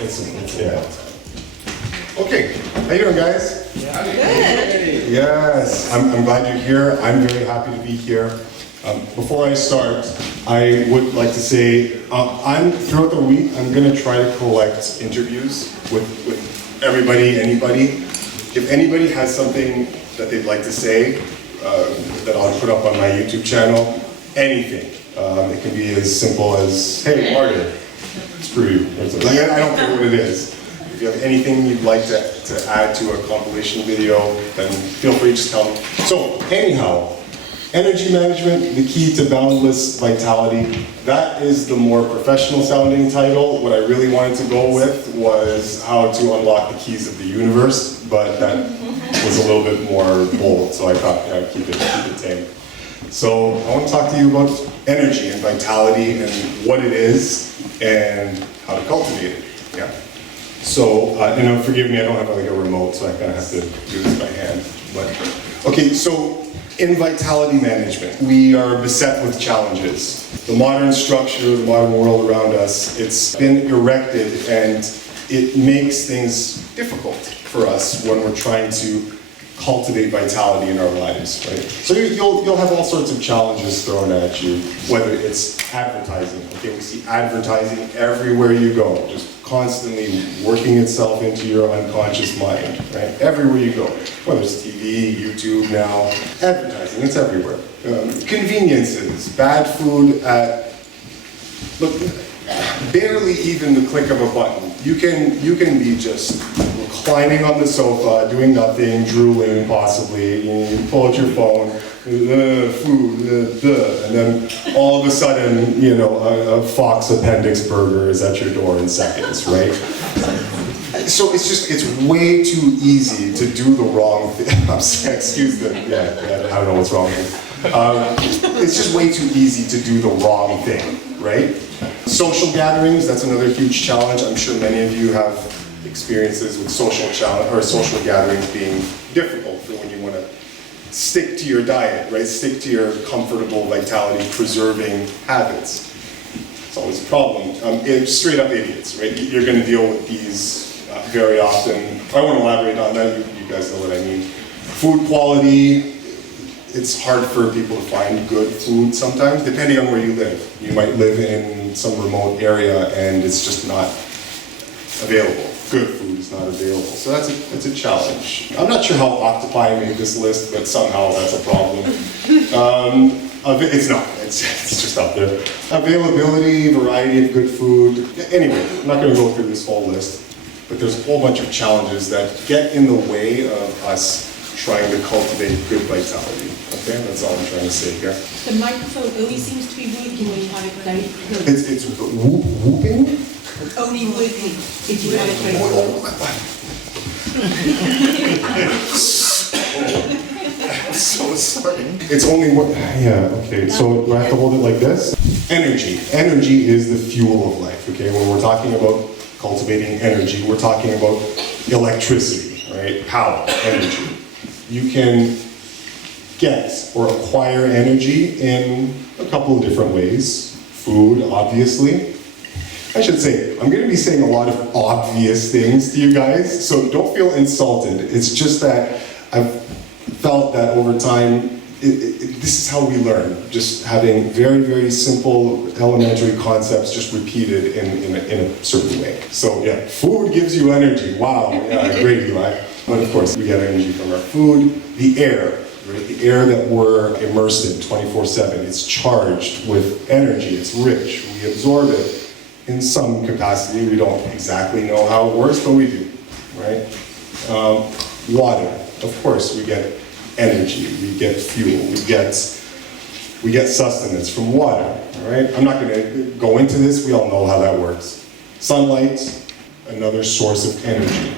Yeah. Okay, how you doing, guys? Good. Yes, I'm glad you're here. I'm very happy to be here. Before I start, I would like to say, throughout the week, I'm going to try to collect interviews with everybody, anybody. If anybody has something that they'd like to say, that I'll put up on my YouTube channel, anything. It can be as simple as, hey, Martyr, screw you. I don't care what it is. If you have anything you'd like to add to a compilation video, then feel free to just tell me. So, anyhow, energy management, the key to boundless vitality. That is the more professional sounding title. What I really wanted to go with was how to unlock the keys of the universe, but that was a little bit more bold, so I thought I'd keep it tame. So I want to talk to you about energy and vitality and what it is and how to cultivate it. Yeah. So, and forgive me, I don't have like a remote, so I kind of have to do this by hand. But okay, so in vitality management, we are beset with challenges. The modern structure, the modern world around us, it's been erected and it makes things difficult for us when we're trying to cultivate vitality in our lives, right? So you'll have all sorts of challenges thrown at you, whether it's advertising. Okay, we see advertising everywhere you go, just constantly working itself into your unconscious mind, right? Everywhere you go, whether it's TV, YouTube now, advertising, it's everywhere. Conveniences, bad food at, look, barely even the click of a button. You can be just reclining on the sofa, doing nothing, drooling possibly. You pull out your phone, food, and then all of a sudden, you know, a Fox Appendix burger is at your door in seconds, right? So it's way too easy to do the wrong thing. Excuse the, I don't know what's wrong with it. It's just way too easy to do the wrong thing, right? Social gatherings, that's another huge challenge. I'm sure many of you have experiences with social gatherings being difficult for when you want to stick to your diet, right? Stick to your comfortable, vitality-preserving habits. It's always a problem. It's straight up idiots, right? You're going to deal with these very often. I won't elaborate on that. You guys know what I mean. Food quality. It's hard for people to find good food sometimes, depending on where you live. You might live in some remote area and it's just not available. Good food is not available. So that's a challenge. I'm not sure how octopi made this list, but somehow that's a problem. It's not. It's just out there. Availability, variety of good food. Anyway, I'm not going to go through this whole list, but there's a whole bunch of challenges that get in the way of us trying to cultivate good vitality. Okay, that's all I'm trying to say here. The microphone only seems to be working when you have it very close. It's whooping? Only working if you have it very close. I'm so sorry. It's only what, yeah, okay. So do I have to hold it like this? Energy. Energy is the fuel of life, okay? When we're talking about cultivating energy, we're talking about electricity, right? Power, energy. You can get or acquire energy in a couple of different ways. Food, obviously. I should say, I'm going to be saying a lot of obvious things to you guys, so don't feel insulted. It's just that I've felt that over time, this is how we learn. Just having very, very simple elementary concepts just repeated in a certain way. So yeah, food gives you energy. Wow, yeah, great, Eli. But of course, we get energy from our food. The air, right? The air that we're immersed in 24/7, it's charged with energy. It's rich. We absorb it in some capacity. We don't exactly know how it works, but we do, right? Water, of course, we get energy. We get fuel. We get sustenance from water, all right? I'm not going to go into this. We all know how that works. Sunlight, another source of energy.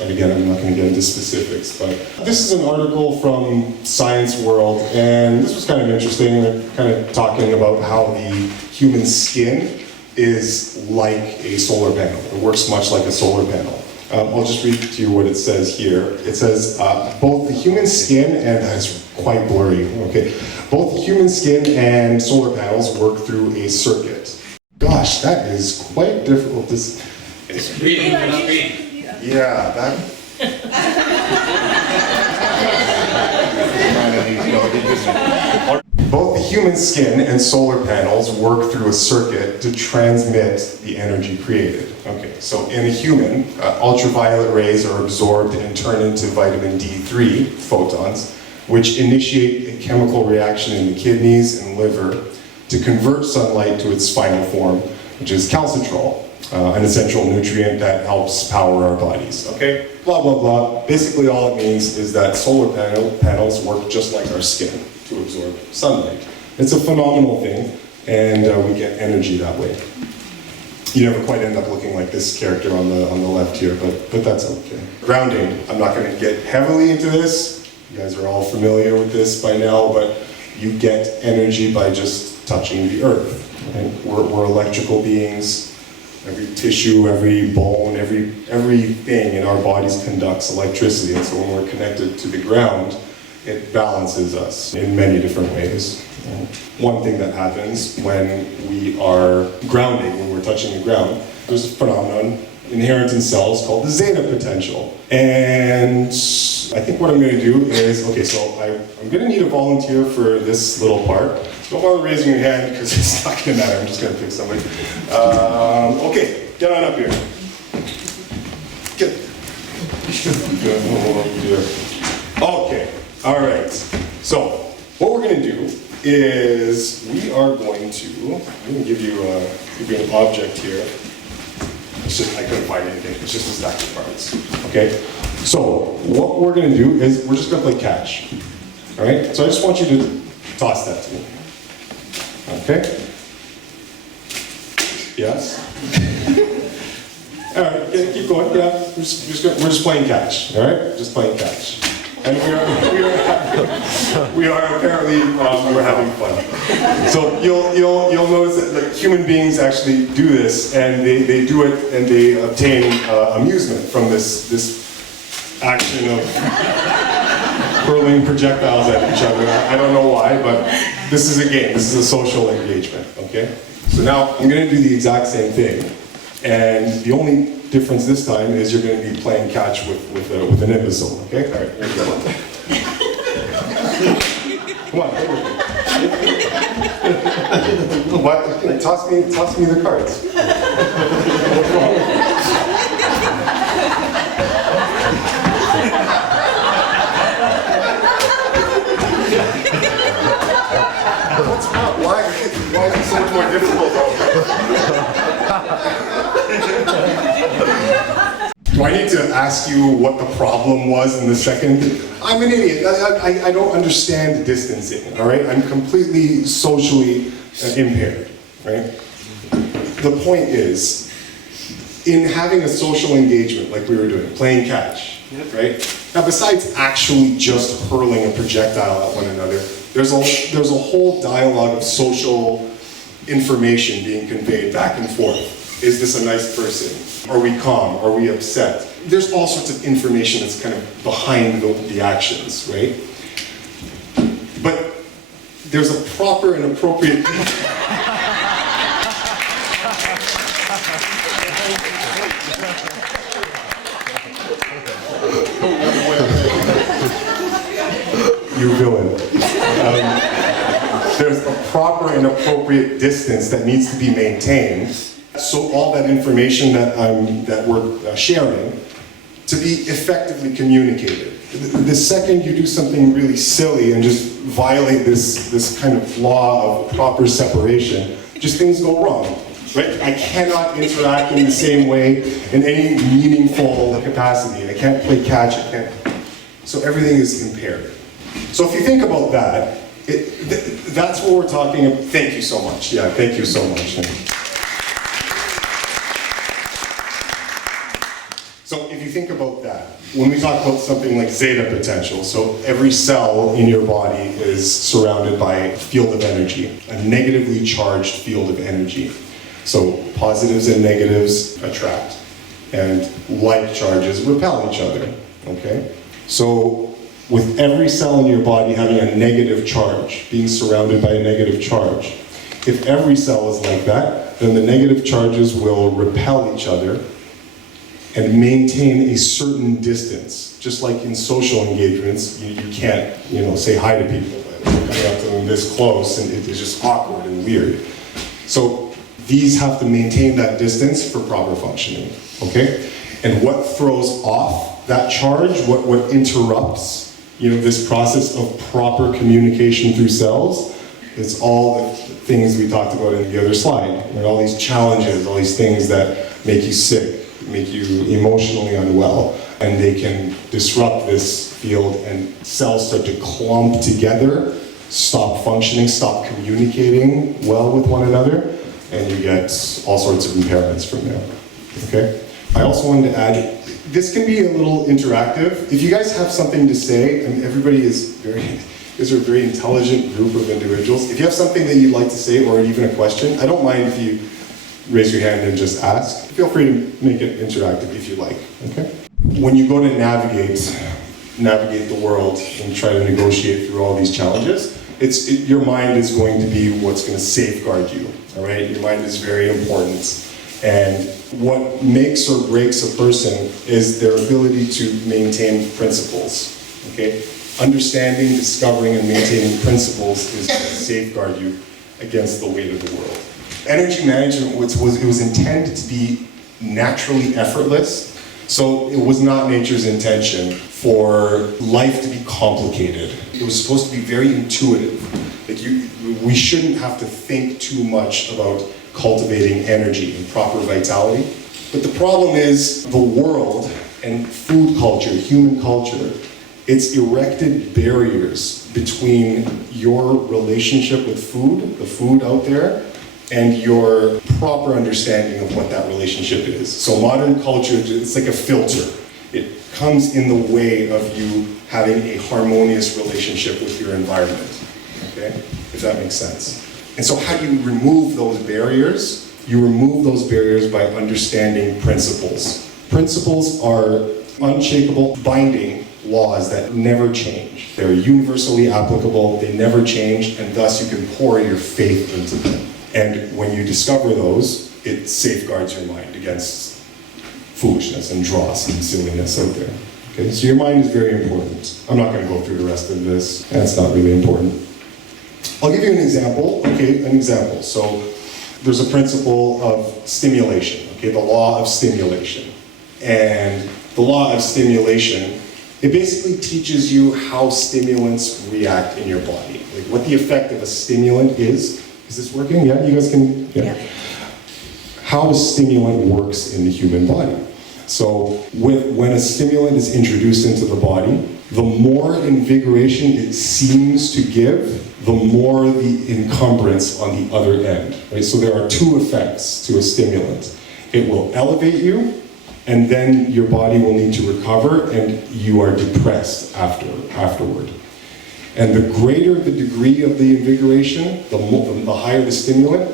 And again, I'm not going to get into specifics, but this is an article from Science World, and this was kind of interesting. They're kind of talking about how the human skin is like a solar panel. It works much like a solar panel. I'll just read to you what it says here. It says, both the human skin, and that's quite blurry, okay. Both the human skin and solar panels work through a circuit. Gosh, that is quite difficult. It's reading without reading. Yeah, that. Both the human skin and solar panels work through a circuit to transmit the energy created. Okay, so in a human, ultraviolet rays are absorbed and turned into vitamin D3 photons, which initiate a chemical reaction in the kidneys and liver to convert sunlight to its final form, which is calcitrol, an essential nutrient that helps power our bodies. Okay, blah, blah, blah. Basically all it means is that solar panels work just like our skin to absorb sunlight. It's a phenomenal thing, and we get energy that way. You never quite end up looking like this character on the left here, but that's okay. Grounding, I'm not going to get heavily into this. You guys are all familiar with this by now, but you get energy by just touching the earth. Right? We're electrical beings. Every tissue, every bone, everything in our bodies conducts electricity, and so when we're connected to the ground, it balances us in many different ways. One thing that happens when we are grounding, when we're touching the ground, there's a phenomenon inherent in cells called the zeta potential. And I think what I'm going to do is, okay, so I'm going to need a volunteer for this little part. Don't bother raising your hand because it's not going to matter. I'm just going to pick somebody. Okay, get on up here. Get. Okay, all right. So what we're going to do is I'm going to give you an object here. It's just, I couldn't find anything. It's just a stack of cards. Okay? So what we're going to do is we're just going to play catch. All right? So I just want you to toss that to me. Okay? Yes? All right, keep going. Yeah, we're just playing catch. All right? Just playing catch. And we are apparently we're having fun. So you'll notice that like, human beings actually do this, and they do it, and they obtain amusement from this action of hurling projectiles at each other. I don't know why, but this is a game. This is a social engagement. Okay. So now I'm going to do the exact same thing, and the only difference this time is you're going to be playing catch with an imbecile. Okay. All right. Here we go. Come on. What? Toss me the cards. What's wrong? What's wrong? Why is it so much more difficult? Do I need to ask you what the problem was in the second? I'm an idiot. I don't understand distancing, all right? I'm completely socially impaired, right? The point is, in having a social engagement like we were doing, playing catch, right? Now, besides actually just hurling a projectile at one another, there's a whole dialogue of social information being conveyed back and forth. Is this a nice person? Are we calm? Are we upset? There's all sorts of information that's kind of behind the actions, right? But there's a proper and appropriate... You villain. There's a proper and appropriate distance that needs to be maintained, so all that information that we're sharing to be effectively communicated. The second you do something really silly and just violate this kind of law of proper separation, just things go wrong. Right? I cannot interact in the same way in any meaningful capacity. I can't play catch. I can't. So everything is impaired. So if you think about that, that's what we're talking about. Thank you so much. Yeah, thank you so much. So if you think about that, when we talk about something like zeta potential, so every cell in your body is surrounded by a field of energy, a negatively charged field of energy. So positives and negatives attract, and like charges repel each other, okay? So with every cell in your body having a negative charge, being surrounded by a negative charge, if every cell is like that, then the negative charges will repel each other, and maintain a certain distance. Just like in social engagements, you can't, say hi to people, but you're coming up to them this close, and it's just awkward and weird. So these have to maintain that distance for proper functioning, okay? And what throws off that charge, what interrupts, this process of proper communication through cells, it's all the things we talked about in the other slide. All these challenges, all these things that make you sick, make you emotionally unwell, and they can disrupt this field, and cells start to clump together, stop functioning, stop communicating well with one another, and you get all sorts of impairments from there, okay? I also wanted to add, this can be a little interactive. If you guys have something to say, and everybody is these are a very intelligent group of individuals. If you have something that you'd like to say, or even a question, I don't mind if you raise your hand and just ask. Feel free to make it interactive if you like, okay? When you go to navigate the world and try to negotiate through all these challenges, your mind is going to be what's going to safeguard you, all right? Your mind is very important. And what makes or breaks a person is their ability to maintain principles, okay? Understanding, discovering, and maintaining principles is to safeguard you against the weight of the world. Energy management it was intended to be naturally effortless, so it was not nature's intention for life to be complicated. It was supposed to be very intuitive. We shouldn't have to think too much about cultivating energy and proper vitality. But the problem is the world and food culture, human culture, it's erected barriers between your relationship with food, the food out there, and your proper understanding of what that relationship is. So modern culture, it's like a filter. It comes in the way of you having a harmonious relationship with your environment, okay? If that makes sense. And so how do you remove those barriers? You remove those barriers by understanding principles. Principles are unshakable, binding laws that never change. They're universally applicable, they never change, and thus you can pour your faith into them. And when you discover those, it safeguards your mind against foolishness and dross and silliness out there. Okay, so your mind is very important. I'm not going to go through the rest of this. That's not really important. I'll give you an example. Okay, an example. So there's a principle of stimulation. Okay, the law of stimulation. And the law of stimulation, it basically teaches you how stimulants react in your body. Like what the effect of a stimulant is. Is this working? Yeah, you guys can? Yeah. How a stimulant works in the human body. So when a stimulant is introduced into the body, the more invigoration it seems to give, the more the encumbrance on the other end. Right? So there are two effects to a stimulant. It will elevate you, and then your body will need to recover, and you are depressed afterward. And the greater the degree of the invigoration, the higher the stimulant,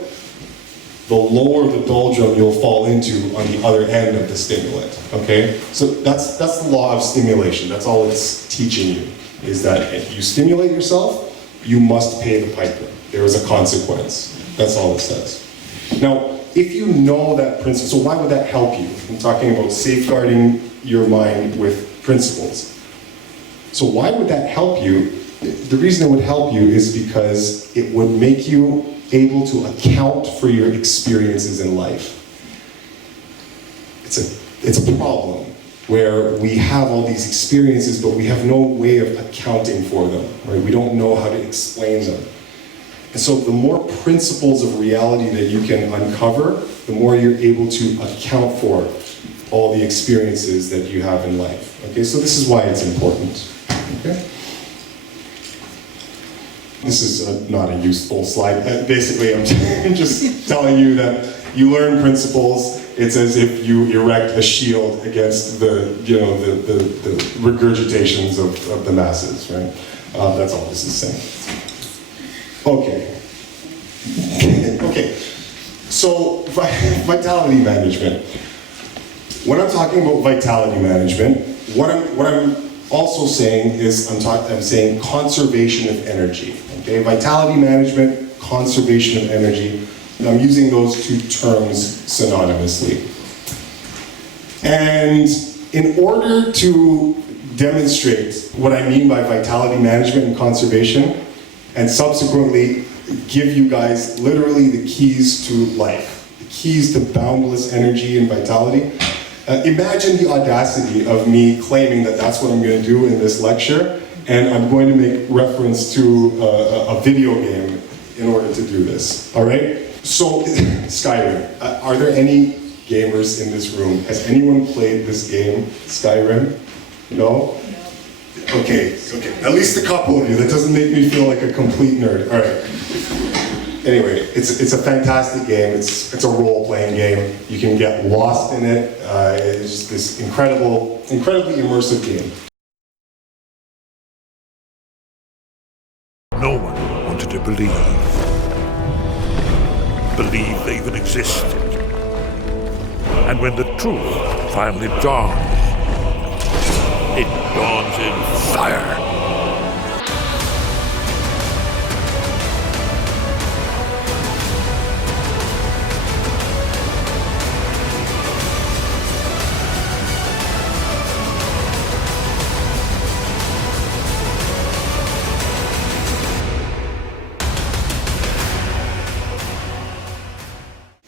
the lower the doldrum you'll fall into on the other end of the stimulant, okay? So that's the law of stimulation. That's all it's teaching you, is that if you stimulate yourself, you must pay the piper. There is a consequence. That's all it says. Now, if you know that principle, so why would that help you? I'm talking about safeguarding your mind with principles. So why would that help you? The reason it would help you is because it would make you able to account for your experiences in life. It's a problem where we have all these experiences, but we have no way of accounting for them, right? We don't know how to explain them. And so the more principles of reality that you can uncover, the more you're able to account for all the experiences that you have in life. Okay, so this is why it's important. Okay? This is not a useful slide. Basically, I'm just telling you that you learn principles. It's as if you erect a shield against the regurgitations of the masses, right? That's all this is saying. Okay. Okay. So vitality management. When I'm talking about vitality management, what I'm also saying is I'm saying conservation of energy. Okay, vitality management, conservation of energy. I'm using those two terms synonymously. And in order to demonstrate what I mean by vitality management and conservation, and subsequently give you guys literally the keys to life, the keys to boundless energy and vitality. Imagine the audacity of me claiming that that's what I'm going to do in this lecture, and I'm going to make reference to a video game in order to do this, all right? So, Skyrim. Are there any gamers in this room? Has anyone played this game, Skyrim? No? Okay. At least a couple of you. That doesn't make me feel like a complete nerd. All right. Anyway, it's a fantastic game. It's a role-playing game. You can get lost in it. It's just this incredibly immersive game. No one wanted to believe they even existed. And when the truth finally dawns, it dawns in fire.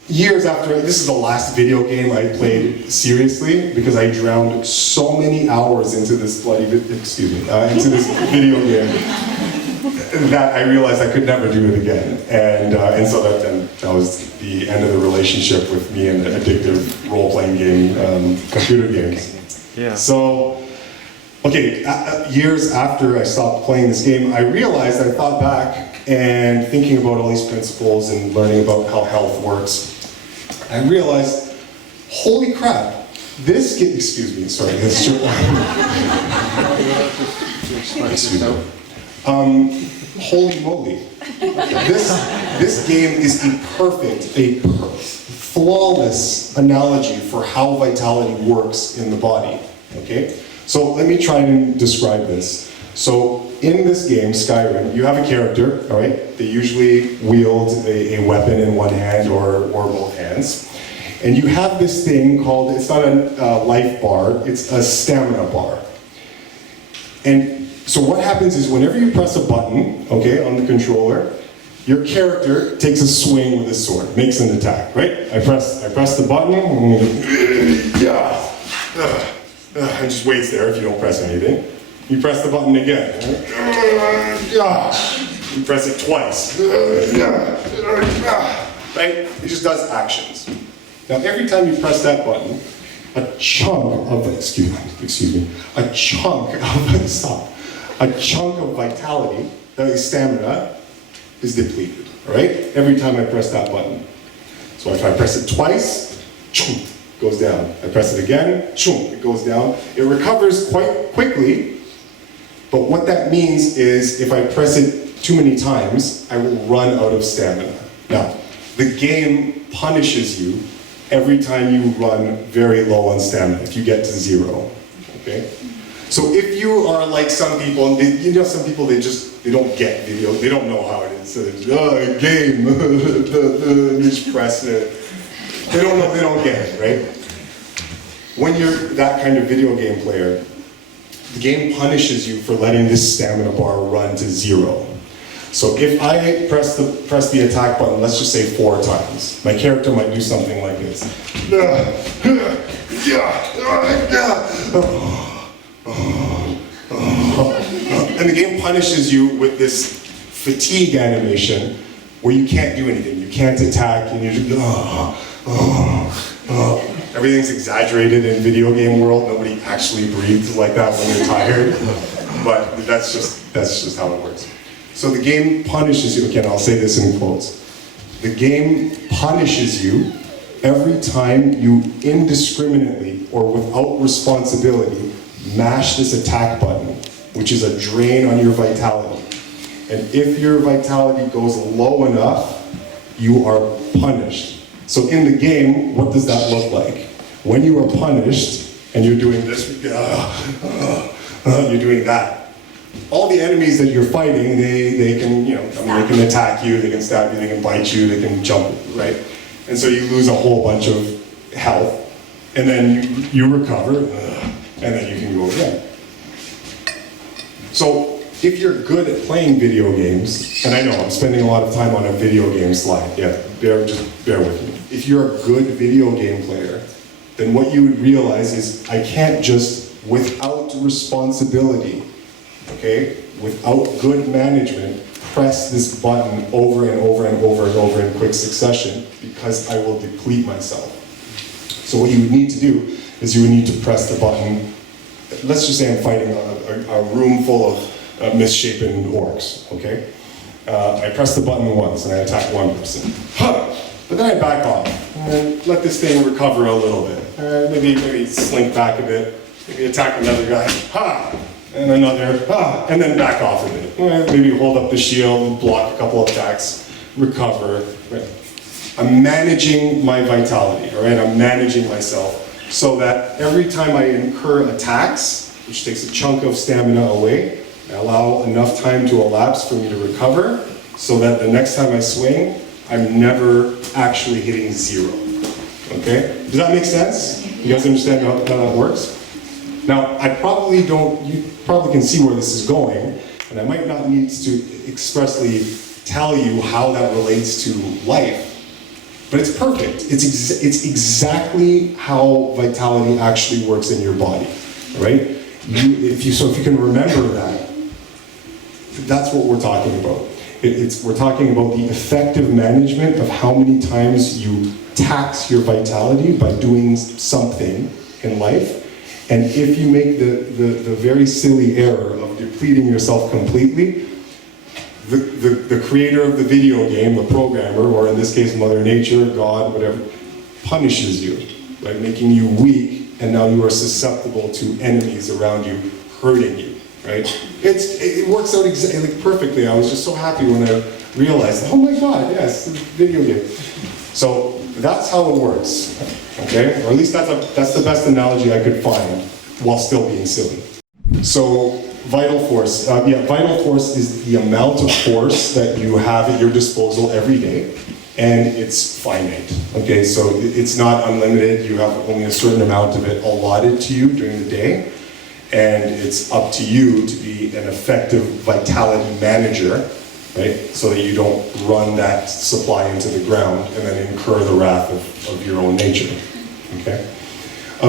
Years after, this is the last video game I played seriously because I drowned so many hours into this into this video game that I realized I could never do it again. And so that was the end of the relationship with me and the addictive role-playing game, computer games. Yeah. So, okay, years after I stopped playing this game, I realized, I thought back and thinking about all these principles and learning about how health works, I realized, holy crap, this game, excuse me, sorry, that's true. Holy moly. This game is a flawless analogy for how vitality works in the body, okay? So let me try and describe this. So in this game, Skyrim, you have a character, all right? They usually wield a weapon in one hand or both hands. And you have this thing called, it's not a life bar, it's a stamina bar. And so what happens is whenever you press a button, okay, on the controller, your character takes a swing with his sword, makes an attack, right? I press the button, and just waits there if you don't press anything. You press the button again. You press it twice. Right? It just does actions. Now every time you press that button, a chunk of vitality, that is stamina, is depleted. Alright? Every time I press that button. So if I press it twice, it goes down. I press it again, it goes down. It recovers quite quickly. But what that means is if I press it too many times, I will run out of stamina. Now, the game punishes you every time you run very low on stamina, if you get to 0, okay? So if you are like some people, some people, they don't get video, they don't know how it is. So a game, you just press it. They don't get it, right? When you're that kind of video game player, the game punishes you for letting this stamina bar run to 0. So if I press the attack button, let's just say 4 times, my character might do something like this. And the game punishes you with this fatigue animation where you can't do anything. You can't attack, and you're just, everything's exaggerated in video game world. Nobody actually breathes like that when they're tired. But that's just how it works. So the game punishes you, again, I'll say this in quotes. The game punishes you every time you indiscriminately or without responsibility mash this attack button, which is a drain on your vitality. And if your vitality goes low enough, you are punished. So in the game, what does that look like? When you are punished and you're doing this, you're doing that. All the enemies that you're fighting, they can, they can attack you, they can stab you, they can bite you, they can jump, right? And so you lose a whole bunch of health. and then you recover, and then you can go again. So if you're good at playing video games, and I know I'm spending a lot of time on a video game slide, yeah, just bear with me. If you're a good video game player, then what you would realize is I can't just, without responsibility, okay, without good management, press this button over and over and over and over in quick succession, because I will deplete myself. So what you would need to do is you would need to press the button. Let's just say I'm fighting a room full of misshapen orcs, okay? I press the button once and I attack one person. But then I back off and let this thing recover a little bit. Maybe slink back a bit, maybe attack another guy, and another, and then back off a bit. Maybe hold up the shield, block a couple of attacks, recover. Right? I'm managing my vitality, all right? I'm managing myself so that every time I incur attacks, which takes a chunk of stamina away, I allow enough time to elapse for me to recover so that the next time I swing, I'm never actually hitting zero, okay? Does that make sense? You guys understand how that works? Now, you probably can see where this is going, and I might not need to expressly tell you how that relates to life, but it's perfect. It's exactly how vitality actually works in your body, right? If you can remember that, that's what we're talking about. We're talking about the effective management of how many times you tax your vitality by doing something in life. And if you make the very silly error of depleting yourself completely, the creator of the video game, the programmer, or in this case Mother Nature, God, whatever, punishes you by making you weak, and now you are susceptible to enemies around you hurting you, right? It works out exactly perfectly. I was just so happy when I realized, oh my God, yes, video game. So that's how it works, okay? Or at least that's the best analogy I could find while still being silly. So vital force. Vital force is the amount of force that you have at your disposal every day, and it's finite, okay? So it's not unlimited. You have only a certain amount of it allotted to you during the day, and it's up to you to be an effective vitality manager, right? So that you don't run that supply into the ground and then incur the wrath of your own nature, okay?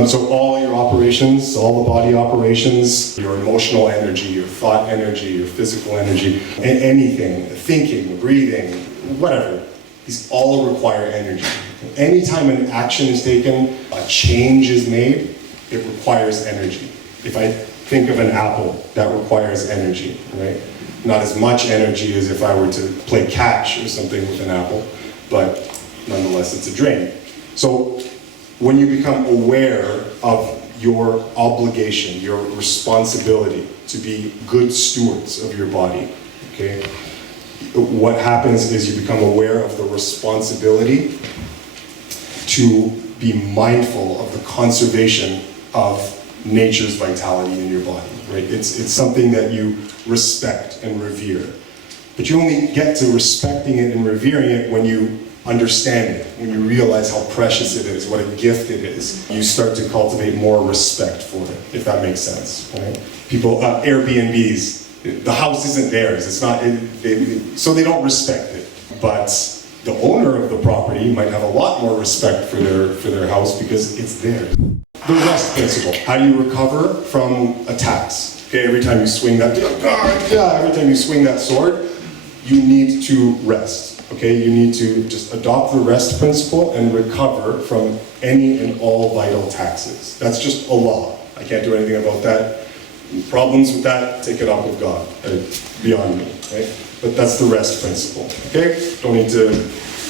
So all your operations, all the body operations, your emotional energy, your thought energy, your physical energy, anything, thinking, breathing, whatever, these all require energy. Anytime an action is taken, a change is made, it requires energy. If I think of an apple, that requires energy, right? Not as much energy as if I were to play catch or something with an apple, but nonetheless it's a drain. So when you become aware of your obligation, your responsibility to be good stewards of your body, okay? What happens is you become aware of the responsibility to be mindful of the conservation of nature's vitality in your body, right? It's something that you respect and revere. But you only get to respecting it and revering it when you understand it, when you realize how precious it is, what a gift it is. You start to cultivate more respect for it, if that makes sense, right? People, Airbnbs, the house isn't theirs, it's not, so they don't respect it. But the owner of the property might have a lot more respect for their house because it's theirs. The rest principle, how do you recover from attacks? Okay, every time you swing that, every time you swing that sword, you need to rest. Okay, you need to just adopt the rest principle and recover from any and all vital taxes. That's just a law. I can't do anything about that. Problems with that, take it up with God. Beyond me, right? But that's the rest principle, okay? Don't need to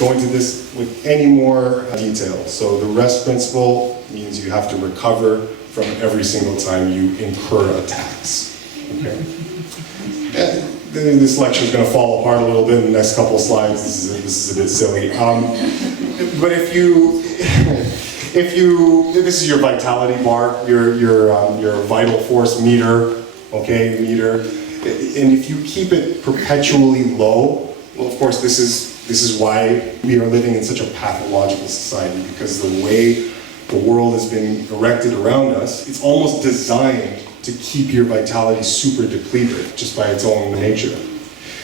go into this with any more detail. So the rest principle means you have to recover from every single time you incur attacks, okay? This lecture is going to fall apart a little bit in the next couple of slides. This is a bit silly. But if this is your vitality bar, your vital force meter, okay, and if you keep it perpetually low, well, of course, this is why we are living in such a pathological society, because the way the world has been erected around us, it's almost designed to keep your vitality super depleted just by its own nature.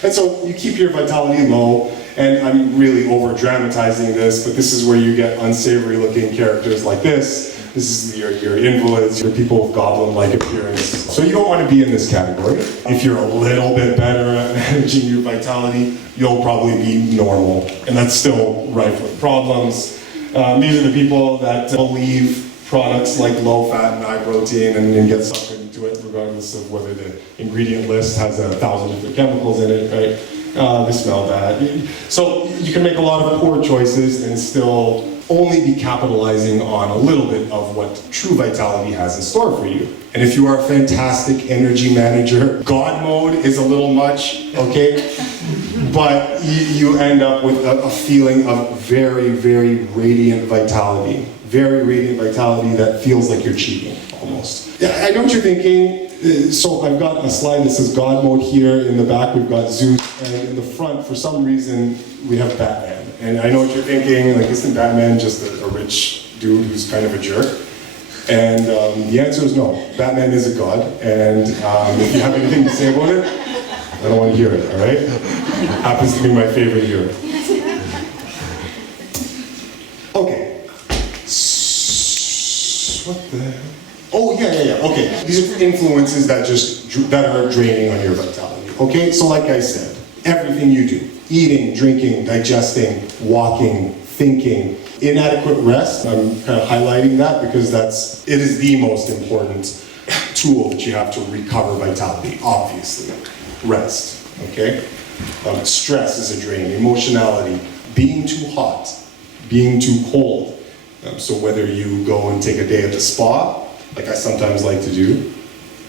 And so you keep your vitality low, and I'm really over dramatizing this, but this is where you get unsavory looking characters like this. This is your invalids, your people with goblin-like appearance. So you don't want to be in this category. If you're a little bit better at managing your vitality, you'll probably be normal, and that's still rife with problems. These are the people that believe products like low-fat and high protein and get sucked into it regardless of whether the ingredient list has 1,000 different chemicals in it, right? They smell bad. So you can make a lot of poor choices and still only be capitalizing on a little bit of what true vitality has in store for you. And if you are a fantastic energy manager, God mode is a little much, okay? But you end up with a feeling of very, very radiant vitality. Very radiant vitality that feels like you're cheating, almost. Yeah, I know what you're thinking. So I've got a slide that says God mode here. In the back, we've got Zeus. And in the front, for some reason, we have Batman. And I know what you're thinking, like, isn't Batman just a rich dude who's kind of a jerk? And the answer is no. Batman is a god. And if you have anything to say about it, I don't want to hear it, all right? Happens to be my favorite hero. Okay. What the hell? Oh, yeah. Okay. These are influences that are draining on your vitality. Okay? So like I said, everything you do, eating, drinking, digesting, walking, thinking, inadequate rest, I'm kind of highlighting that because it is the most important tool that you have to recover vitality, obviously. Rest, okay? Stress is a drain, emotionality, being too hot, being too cold. So whether you go and take a day at the spa, like I sometimes like to do,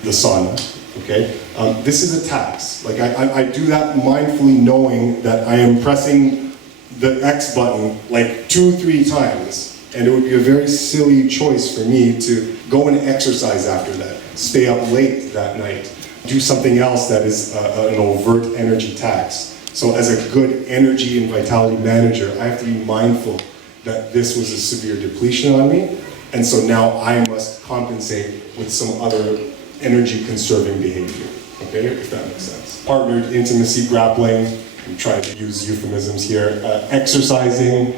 the sauna, okay? This is a tax. Like I do that mindfully knowing that I am pressing the X button like 2-3 times, and it would be a very silly choice for me to go and exercise after that, stay up late that night, do something else that is an overt energy tax. So as a good energy and vitality manager, I have to be mindful that this was a severe depletion on me, and so now I must compensate with some other energy conserving behavior, okay, if that makes sense. Partnered intimacy, grappling, I'm trying to use euphemisms here, exercising.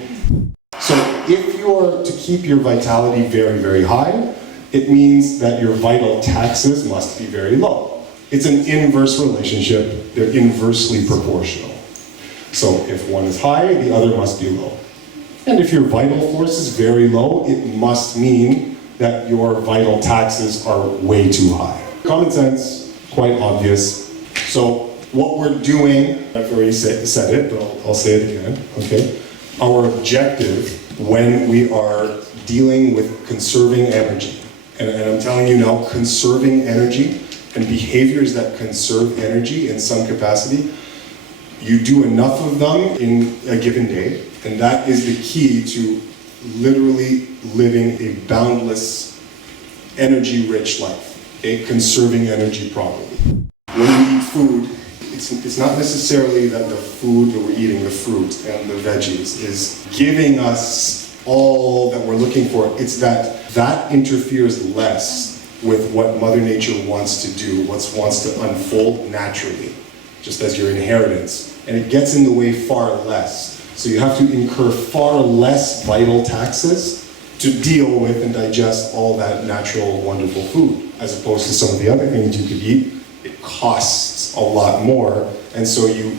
So if you're to keep your vitality very, very high, it means that your vital taxes must be very low. It's an inverse relationship, they're inversely proportional. So if one is high, the other must be low. And if your vital force is very low, it must mean that your vital taxes are way too high. Common sense, quite obvious. So what we're doing, I've already said it, but I'll say it again, okay? Our objective when we are dealing with conserving energy, and I'm telling you now, conserving energy and behaviors that conserve energy in some capacity, you do enough of them in a given day, and that is the key to literally living a boundless, energy-rich life, okay? Conserving energy properly. When we eat food, it's not necessarily that the food that we're eating, the fruit and the veggies, is giving us all that we're looking for. It's that interferes less with what Mother Nature wants to do, wants to unfold naturally, just as your inheritance. And it gets in the way far less. So you have to incur far less vital taxes to deal with and digest all that natural, wonderful food, as opposed to some of the other things you could eat. It costs a lot more, and so you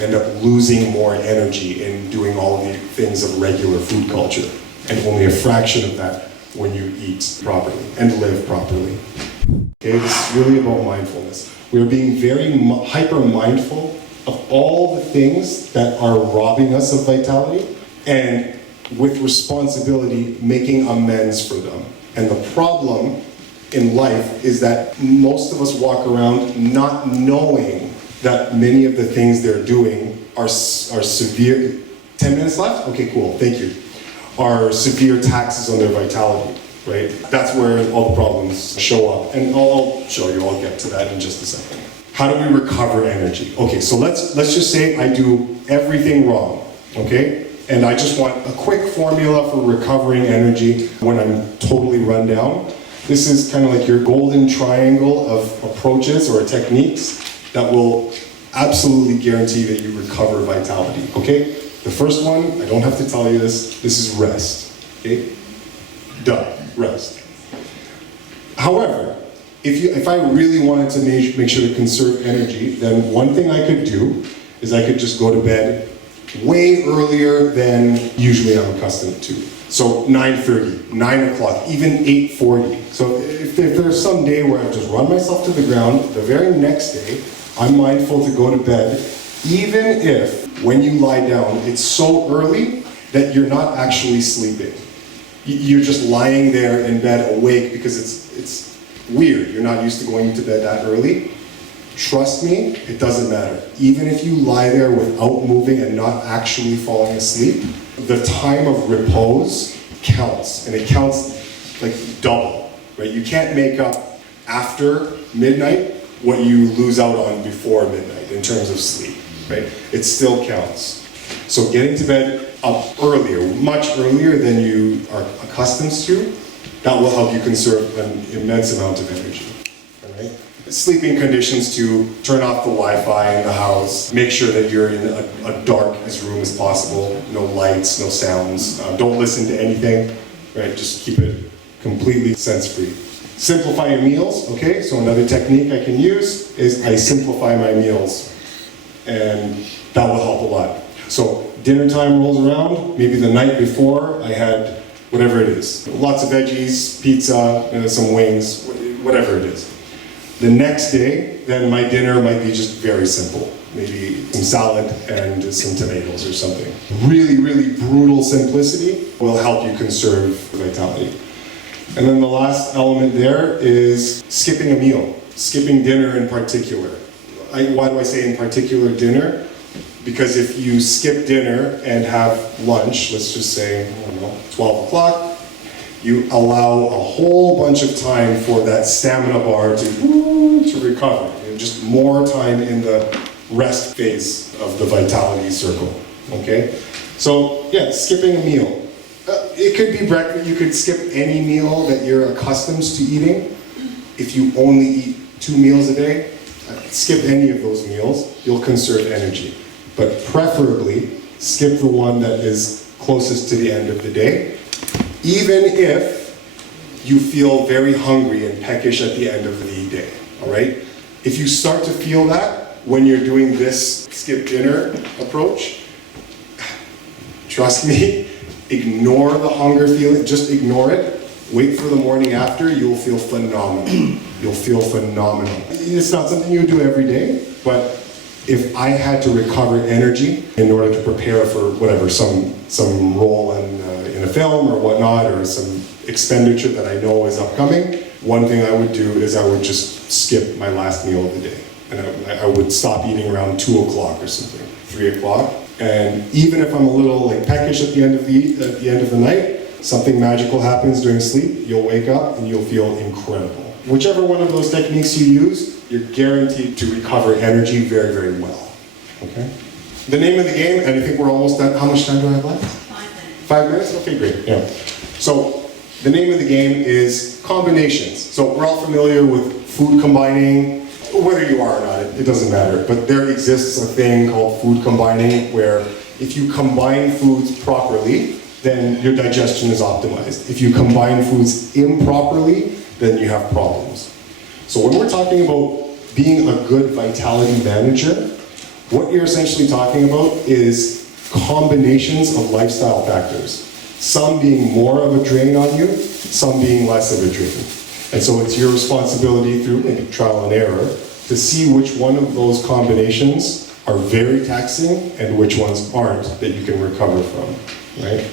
end up losing more energy in doing all of the things of regular food culture, and only a fraction of that when you eat properly and live properly. Okay, this is really about mindfulness. We are being very hyper-mindful of all the things that are robbing us of vitality, and with responsibility, making amends for them. And the problem in life is that most of us walk around not knowing that many of the things they're doing are severe. 10 minutes left? Okay, cool, thank you. Are severe taxes on their vitality, right? That's where all the problems show up. And I'll show you, I'll get to that in just a second. How do we recover energy? Okay, so let's just say I do everything wrong, okay? and I just want a quick formula for recovering energy when I'm totally run down. This is kind of like your golden triangle of approaches or techniques that will absolutely guarantee that you recover vitality, okay? The first one, I don't have to tell you this is rest, okay? Duh, rest. However, if I really wanted to make sure to conserve energy, then one thing I could do is I could just go to bed way earlier than usually I'm accustomed to. So 9:30, 9 o'clock, even 8:40. So if there's some day where I just run myself to the ground, the very next day, I'm mindful to go to bed, even if when you lie down, it's so early that you're not actually sleeping. You're just lying there in bed awake because it's weird. You're not used to going to bed that early. Trust me, it doesn't matter. Even if you lie there without moving and not actually falling asleep, the time of repose counts, and it counts like double, right? You can't make up after midnight what you lose out on before midnight in terms of sleep, right? It still counts. So getting to bed up earlier, much earlier than you are accustomed to, that will help you conserve an immense amount of energy, all right? Sleeping conditions to turn off the Wi-Fi in the house, make sure that you're in a dark as room as possible, no lights, no sounds, don't listen to anything, right? Just keep it completely sense-free. Simplify your meals, okay? So another technique I can use is I simplify my meals, and that will help a lot. So dinner time rolls around, maybe the night before I had whatever it is. Lots of veggies, pizza, some wings, whatever it is. The next day, then my dinner might be just very simple. Maybe some salad and some tomatoes or something. Really, really brutal simplicity will help you conserve vitality. And then the last element there is skipping a meal. Skipping dinner in particular. Why do I say in particular dinner? Because if you skip dinner and have lunch, let's just say, I don't know, 12 o'clock, you allow a whole bunch of time for that stamina bar to recover. Just more time in the rest phase of the vitality circle, okay? So, yeah, skipping a meal. It could be breakfast, you could skip any meal that you're accustomed to eating. If you only eat 2 meals a day, skip any of those meals, you'll conserve energy. But preferably, skip the one that is closest to the end of the day, even if you feel very hungry and peckish at the end of the day, all right? If you start to feel that when you're doing this skip dinner approach, trust me, ignore the hunger feeling, just ignore it. Wait for the morning after, you'll feel phenomenal. You'll feel phenomenal. It's not something you do every day, but if I had to recover energy in order to prepare for whatever, some role in a film or whatnot, or some expenditure that I know is upcoming, one thing I would do is I would just skip my last meal of the day. And I would stop eating around 2 o'clock or something, 3 o'clock. And even if I'm a little like peckish at the end of the night, something magical happens during sleep, you'll wake up and you'll feel incredible. Whichever one of those techniques you use, you're guaranteed to recover energy very, very well, okay? The name of the game, and I think we're almost done. How much time do I have left? 5 minutes. 5 minutes? Okay, great, yeah. So, the name of the game is combinations. So we're all familiar with food combining, whether you are or not, it doesn't matter. But there exists a thing called food combining, where if you combine foods properly, then your digestion is optimized. If you combine foods improperly, then you have problems. So when we're talking about being a good vitality manager, what you're essentially talking about is combinations of lifestyle factors. Some being more of a drain on you, some being less of a drain. And so it's your responsibility through maybe trial and error to see which one of those combinations are very taxing and which ones aren't that you can recover from, right?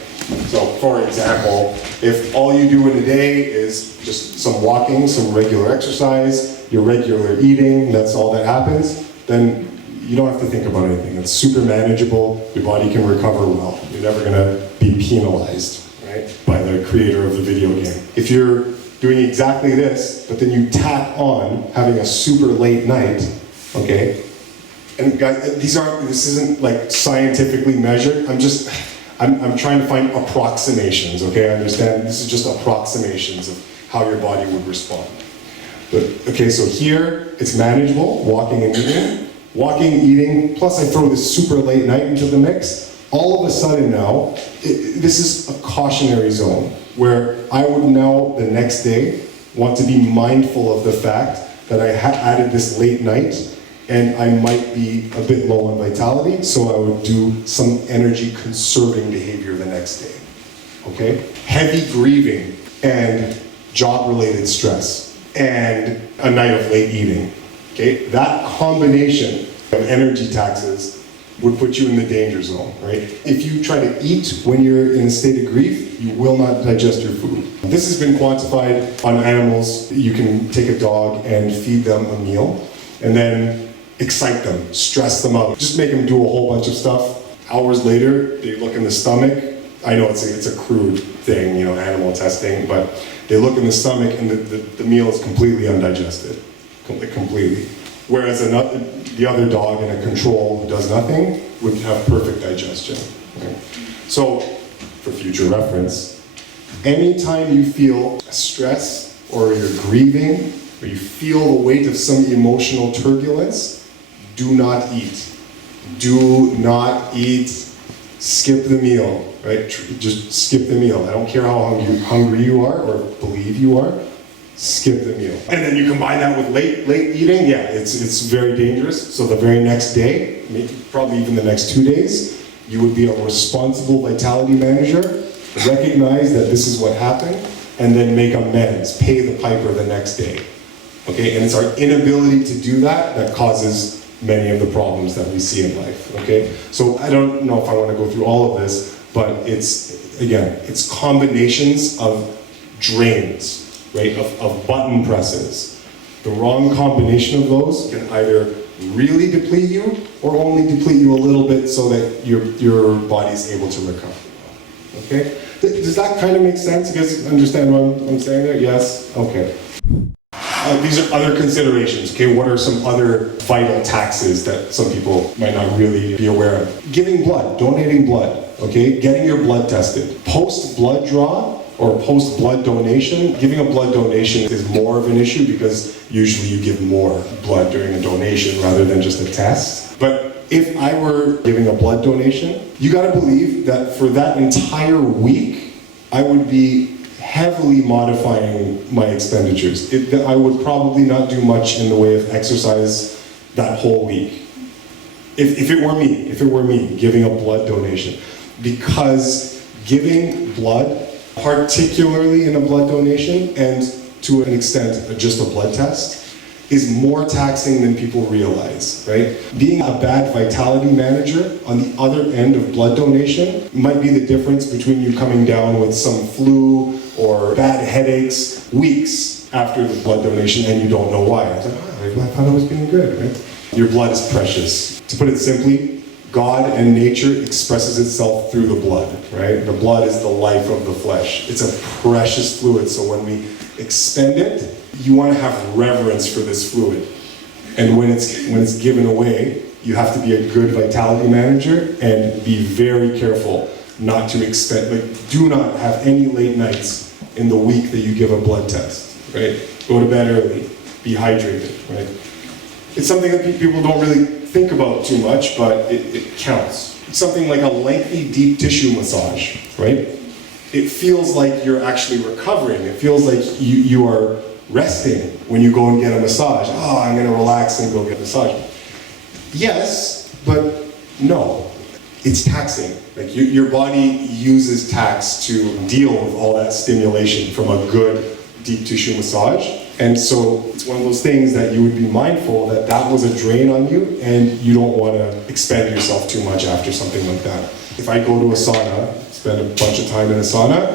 So for example, if all you do in a day is just some walking, some regular exercise, your regular eating, that's all that happens, then you don't have to think about anything. It's super manageable, your body can recover well. You're never gonna be penalized, right, by the creator of the video game. If you're doing exactly this, but then you tack on having a super late night, okay? And guys, this isn't like scientifically measured. I'm trying to find approximations, okay? I understand this is just approximations of how your body would respond. But, okay, so here, it's manageable, walking and eating. Walking, eating, plus I throw this super late night into the mix. All of a sudden now, this is a cautionary zone where I would now, the next day, want to be mindful of the fact that I added this late night and I might be a bit low on vitality, so I would do some energy conserving behavior the next day, okay? Heavy grieving and job-related stress and a night of late eating, okay? That combination of energy taxes would put you in the danger zone, right? If you try to eat when you're in a state of grief, you will not digest your food. This has been quantified on animals. You can take a dog and feed them a meal, and then excite them, stress them out, just make them do a whole bunch of stuff. Hours later, they look in the stomach. I know it's a crude thing, you know, animal testing, but they look in the stomach and the meal is completely undigested, completely. Whereas the other dog in a control who does nothing would have perfect digestion. Okay? So, for future reference, anytime you feel stress or you're grieving or you feel the weight of some emotional turbulence, do not eat. Do not eat. Skip the meal, right? Just skip the meal. I don't care how hungry you are or believe you are. Skip the meal. And then you combine that with late eating, yeah, it's very dangerous. So the very next day, maybe probably even the next 2 days, you would be a responsible vitality manager, recognize that this is what happened, and then make amends, pay the piper the next day. Okay, and it's our inability to do that that causes many of the problems that we see in life, okay? So I don't know if I want to go through all of this, but it's combinations of drains, right, of button presses. The wrong combination of those can either really deplete you or only deplete you a little bit so that your body's able to recover. Okay? Does that kind of make sense? You guys understand what I'm saying there? Yes? Okay. These are other considerations, okay? What are some other vital taxes that some people might not really be aware of? Giving blood, donating blood, okay? Getting your blood tested. Post-blood draw or post-blood donation, giving a blood donation is more of an issue because usually you give more blood during a donation rather than just a test. But if I were giving a blood donation, you gotta believe that for that entire week, I would be heavily modifying my expenditures. I would probably not do much in the way of exercise that whole week. If it were me giving a blood donation. Because giving blood, particularly in a blood donation, and to an extent just a blood test, is more taxing than people realize, right? Being a bad vitality manager on the other end of blood donation might be the difference between you coming down with some flu or bad headaches weeks after the blood donation and you don't know why. I thought I was being good, right? Your blood is precious. To put it simply, God and nature expresses itself through the blood, right? The blood is the life of the flesh. It's a precious fluid, so when we expend it, you want to have reverence for this fluid. And when it's given away, you have to be a good vitality manager and be very careful not to expend, do not have any late nights in the week that you give a blood test, right? Go to bed early, be hydrated, right? It's something that people don't really think about too much, but it counts. It's something like a lengthy deep tissue massage, right? It feels like you're actually recovering. It feels like you are resting when you go and get a massage. Oh, I'm gonna relax and go get a massage. Yes, but no. It's taxing. Like your body uses tax to deal with all that stimulation from a good deep tissue massage. And so it's one of those things that you would be mindful that that was a drain on you and you don't want to expend yourself too much after something like that. If I go to a sauna, spend a bunch of time in a sauna,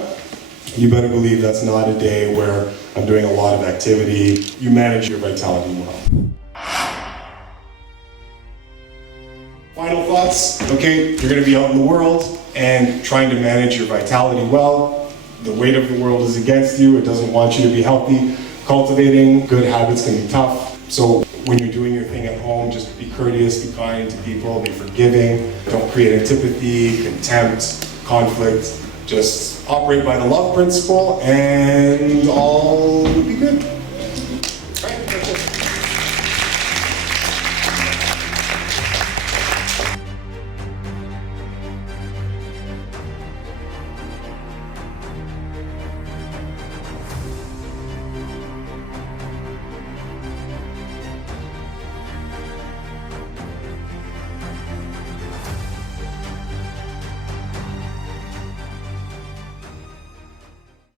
you better believe that's not a day where I'm doing a lot of activity. You manage your vitality well. Final thoughts, okay, you're gonna be out in the world and trying to manage your vitality well. The weight of the world is against you, it doesn't want you to be healthy. Cultivating good habits can be tough. So when you're doing your thing at home, just be courteous, be kind to people, be forgiving. Don't create antipathy, contempt, conflict. Just operate by the love principle and all will be good.